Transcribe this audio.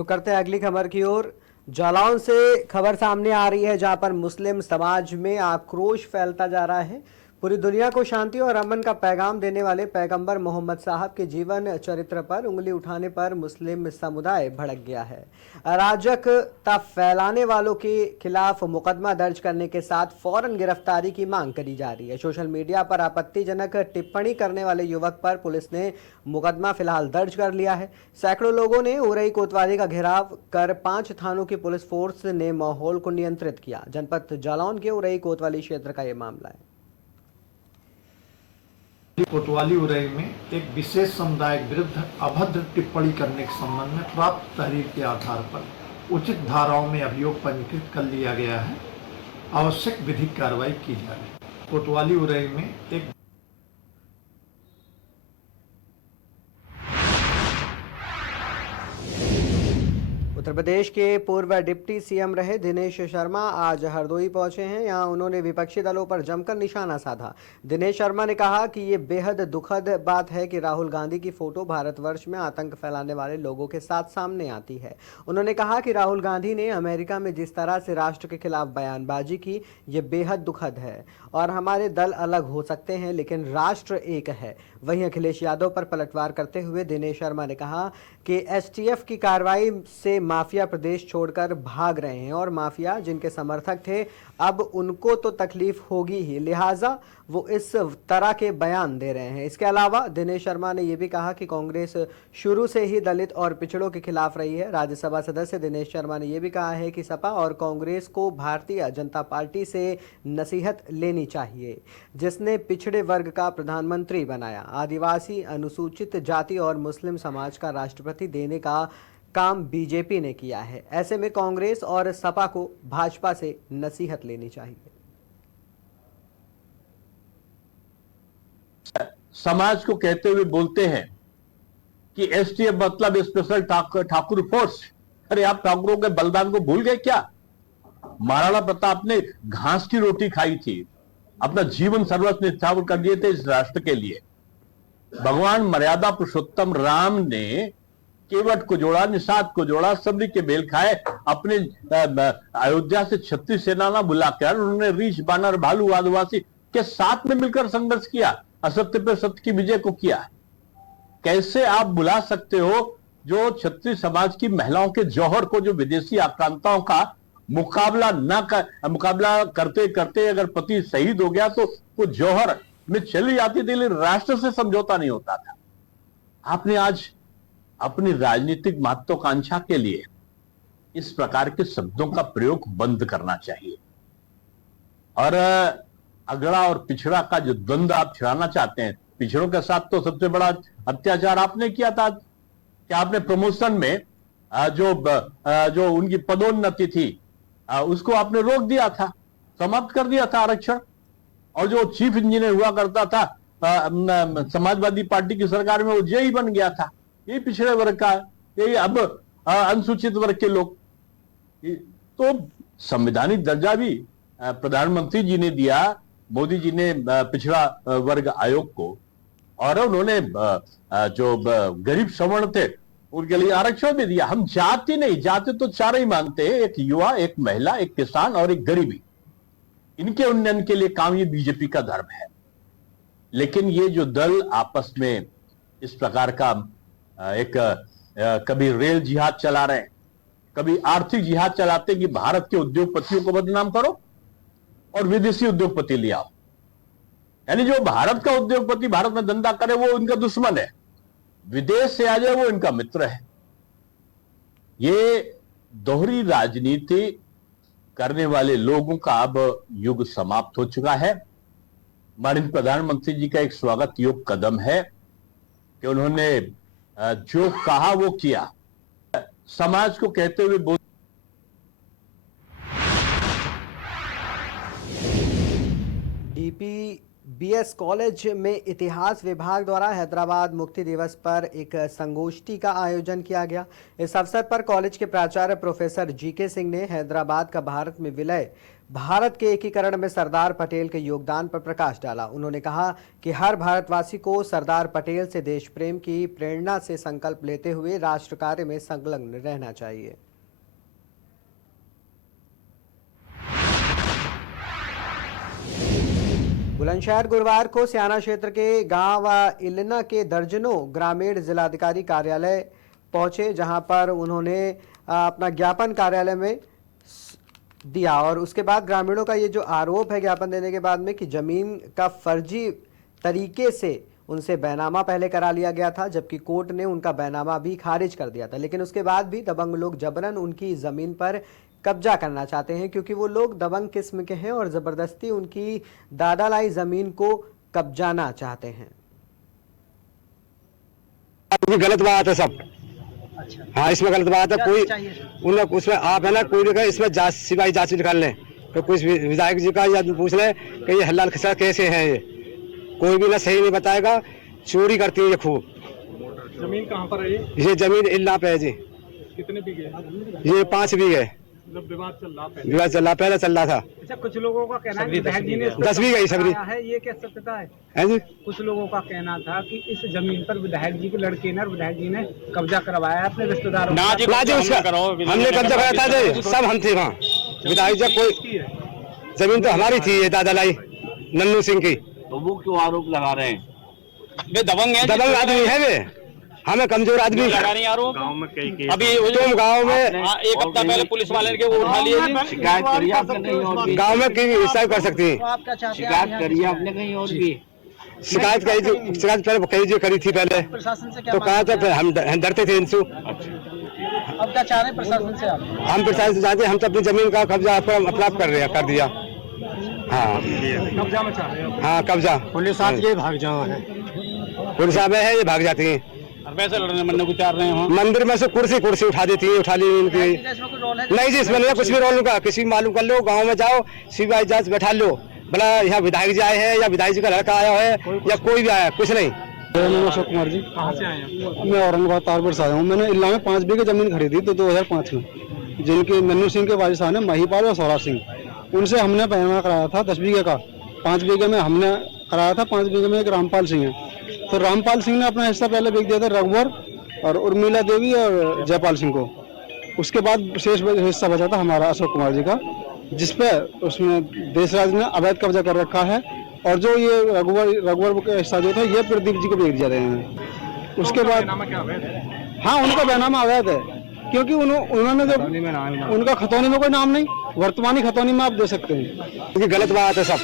रुक करते हैं अगली खबर की ओर। जालौन से खबर सामने आ रही है जहां पर मुस्लिम समाज में आक्रोश फैलता जा रहा है। पूरी दुनिया को शांति और अमन का पैगाम देने वाले पैगंबर मोहम्मद साहब के जीवन चरित्र पर उंगली उठाने पर मुस्लिम समुदाय भड़क गया है। अराजकता फैलाने वालों के खिलाफ मुकदमा दर्ज करने के साथ फौरन गिरफ्तारी की मांग करी जा रही है। सोशल मीडिया पर आपत्तिजनक टिप्पणी करने वाले युवक पर पुलिस ने मुकदमा फिलहाल दर्ज कर लिया है। सैकड़ों लोगों ने उरई कोतवाली का घेराव कर 5 थानों की पुलिस फोर्स ने माहौल को नियंत्रित किया। जनपद जालौन के उरई कोतवाली क्षेत्र का यह मामला है। कोतवाली उरई में एक विशेष समुदाय के विरुद्ध अभद्र टिप्पणी करने के संबंध में प्राप्त तहरीर के आधार पर उचित धाराओं में अभियोग पंजीकृत कर लिया गया है। आवश्यक विधिक कार्रवाई की जा रही है। कोतवाली उरई में एक उत्तर प्रदेश के पूर्व डिप्टी सीएम रहे दिनेश शर्मा आज हरदोई पहुंचे हैं। यहां उन्होंने विपक्षी दलों पर जमकर निशाना साधा। दिनेश शर्मा ने कहा कि ये बेहद दुखद बात है कि राहुल गांधी की फोटो भारतवर्ष में आतंक फैलाने वाले लोगों के साथ सामने आती है। उन्होंने कहा कि राहुल गांधी ने अमेरिका में जिस तरह से राष्ट्र के खिलाफ बयानबाजी की, ये बेहद दुखद है और हमारे दल अलग हो सकते हैं लेकिन राष्ट्र एक है। वहीं अखिलेश यादव पर पलटवार करते हुए दिनेश शर्मा ने कहा कि एसटीएफ की कार्रवाई से माफिया प्रदेश छोड़कर भाग रहे हैं और माफिया जिनके समर्थक थे अब उनको तो तकलीफ होगी ही, लिहाजा वो इस तरह के बयान दे रहे हैं। इसके अलावा दिनेश शर्मा ने यह भी कहा कि कांग्रेस शुरू से ही दलित और पिछड़ों के खिलाफ रही है। राज्यसभा सदस्य दिनेश शर्मा ने यह भी कहा है कि सपा और कांग्रेस को भारतीय जनता पार्टी से नसीहत लेनी चाहिए, जिसने पिछड़े वर्ग का प्रधानमंत्री बनाया, आदिवासी, अनुसूचित जाति और मुस्लिम समाज का राष्ट्रपति देने का काम बीजेपी ने किया है। ऐसे में कांग्रेस और सपा को भाजपा से नसीहत लेनी चाहिए। समाज को कहते हुए बोलते हैं कि एसटीएफ मतलब स्पेशल ठाकुर फोर्स। अरे आप ठाकुरों के बलिदान को भूल गए क्या? महाराणा प्रताप ने घास की रोटी खाई थी, अपना जीवन सर्वस्व न्यौछावर कर दिए थे इस राष्ट्र के लिए। भगवान मर्यादा पुरुषोत्तम राम ने केवट को जोड़ा, निषाद को जोड़ा, सबरी के बेल खाए। अपने अयोध्या से 36 सेना ना बुलाकर उन्होंने रीछ, बानर, भालू, आदिवासी के साथ में मिलकर संघर्ष किया, असत्य पर सत्य की विजय को किया। कैसे आप बुला सकते हो जो क्षत्रिय समाज की महिलाओं के जौहर को, जो विदेशी आक्रांताओं का मुकाबला करते करते अगर पति शहीद हो गया तो वो जौहर में चली जाती थी, लेकिन राष्ट्र से समझौता नहीं होता था। आपने आज अपनी राजनीतिक महत्वाकांक्षा के लिए इस प्रकार के शब्दों का प्रयोग बंद करना चाहिए। और अगड़ा और पिछड़ा का जो द्वंद्व आप छिड़ाना चाहते हैं, पिछड़ों के साथ तो सबसे बड़ा अत्याचार आपने किया था कि आपने प्रमोशन में जो उनकी पदोन्नति थी उसको आपने रोक दिया था, समाप्त कर दिया था आरक्षण। और जो चीफ इंजीनियर हुआ करता था समाजवादी पार्टी की सरकार में, वो जेई बन गया था। यही पिछड़े वर्ग का, यही अब अनुसूचित वर्ग के लोग। तो संवैधानिक दर्जा भी प्रधानमंत्री जी ने दिया, मोदी जी ने पिछड़ा वर्ग आयोग को, और उन्होंने जो गरीब सवर्ण थे उनके लिए आरक्षण भी दिया। हम जाति नहीं, जाति तो चार ही मानते हैं, एक युवा, एक महिला, एक किसान और एक गरीबी। इनके उन्नयन के लिए काम ये बीजेपी का धर्म है। लेकिन ये जो दल आपस में इस प्रकार का एक कभी रेल जिहाद चला रहे हैं, कभी आर्थिक जिहाद चलाते कि भारत के उद्योगपतियों को बदनाम करो और विदेशी उद्योगपति ले आओ। यानी जो भारत का उद्योगपति भारत में धंधा करे वो इनका दुश्मन है, विदेश से आ जाए वो इनका मित्र है। ये दोहरी राजनीति करने वाले लोगों का अब युग समाप्त हो चुका है। माननीय प्रधानमंत्री जी का एक स्वागत योग्य कदम है कि उन्होंने जो कहा वो किया। समाज को कहते हुए डीपीबीएस कॉलेज में इतिहास विभाग द्वारा हैदराबाद मुक्ति दिवस पर एक संगोष्ठी का आयोजन किया गया। इस अवसर पर कॉलेज के प्राचार्य प्रोफेसर जीके सिंह ने हैदराबाद का भारत में विलय भारत के एकीकरण में सरदार पटेल के योगदान पर प्रकाश डाला। उन्होंने कहा कि हर भारतवासी को सरदार पटेल से देश प्रेम की प्रेरणा से संकल्प लेते हुए राष्ट्र कार्य में संलग्न रहना चाहिए। बुलंदशहर गुरुवार को स्याना क्षेत्र के गांव इलना के दर्जनों ग्रामीण जिलाधिकारी कार्यालय पहुंचे, जहां पर उन्होंने अपना ज्ञापन कार्यालय में दिया और उसके बाद ग्रामीणों का ये जो आरोप है ज्ञापन देने के बाद में कि जमीन का फर्जी तरीके से उनसे बैनामा पहले करा लिया गया था, जबकि कोर्ट ने उनका बैनामा भी खारिज कर दिया था, लेकिन उसके बाद भी दबंग लोग जबरन उनकी ज़मीन पर कब्जा करना चाहते हैं, क्योंकि वो लोग दबंग किस्म के हैं और ज़बरदस्ती उनकी दादा लाई ज़मीन को कब्जाना चाहते हैं। गलत बात है सब। अच्छा। हाँ, इसमें गलत बात है। कोई उसमें आप है ना, कोई इसमें जांच सिपाही जांच निकाल लें, तो कुछ विधायक जी का या पूछ लें कि ये हलाल खिस्सा कैसे है, ये कोई भी ना सही नहीं बताएगा। चोरी करती है ये खूब। जमीन कहाँ पर है ये जमीन इल्ला पे है जी। कितने बीघे? ये 5 बीघे। विवाद चल रहा पहले चल रहा था। अच्छा, कुछ लोगों का कहना है कि विधायक जी ने 10 बीघे सबरी है, ये क्या सत्यता है जी? कुछ लोगों का कहना था कि इस जमीन पर विधायक जी के लड़के ने और विधायक जी ने कब्जा करवाया अपने रिश्तेदारों। हमने कब्जा कराया था जी, सब हम थे वहाँ। विधायक जी कोई जमीन तो हमारी थी, दादा लाई नन्नू सिंह की। तो वो क्यों आरोप लगा रहे हैं? वे दबंग है, दबंग आदमी है वे, हमें कमजोर आदमी गाँव में कई अभी तुम गाँव में 1 हफ्ता पहले पुलिस वाले के वो उठा लिए। शिकायत करिए आपने कहीं और भी? गाँव में कहीं हिस्सा कर सकती है। शिकायत करिए आपने कहीं और भी? शिकायत पहले कही जो करी थी पहले, तो कहा था हम डरते थे इनसे। अब क्या चाह रहे हैं प्रशासन से आप? हम प्रशासन से चाहते हैं, हम तो अपनी जमीन का कब्जा अपराध कर दिया। हाँ, कब्जा में चाह रहे हैं? हाँ, कब्जा। पुलिस आती है, भाग जाओ है, पुलिस आवे है, ये भाग जाती है। वैसे लड़ने मरने को चाह रहे हैं। मंदिर में से कुर्सी उठा देती है, उठा ली इनकी। नहीं जी, इसमें नहीं कुछ भी रोल उनका, किसी मालूम कर लो। गाँव में जाओ, सीबीआई जांच बैठा लो, भला यहाँ विधायक जी आए हैं या विधायक जी का लड़का आया है या कोई भी आया है, कुछ नहीं। अशोक कुमार जी। कहाँ से आए हैं? मैं औरंगाबाद तारपुर से आया हूँ। मैंने इल्ला में 5 बीघे जमीन खरीदी थी 2005 में, जिनके नन्नू सिंह के वारिस है महिपाल और सौराज सिंह। उनसे हमने बैनामा कराया था 10 बीघे का। 5 बीघे में हमने कराया था, 5 बीघे में एक रामपाल सिंह है, तो रामपाल सिंह ने अपना हिस्सा पहले बेच दिया था रघुवर और उर्मिला देवी और जयपाल सिंह को। उसके बाद शेष हिस्सा बचा था हमारा अशोक कुमार जी का, जिसपे उसमें देशराज ने अवैध कब्जा कर रखा है। और जो ये रघुवर का हिस्सा जो था ये प्रदीप जी को बेच दिया रहे हैं। उसके बाद हाँ, उनका बैनामा अवैध है, क्योंकि उन्होंने जो उनका खतौनी में कोई नाम नहीं, वर्तमानी खतौनी में आप दे सकते हैं। गलत बात है सब।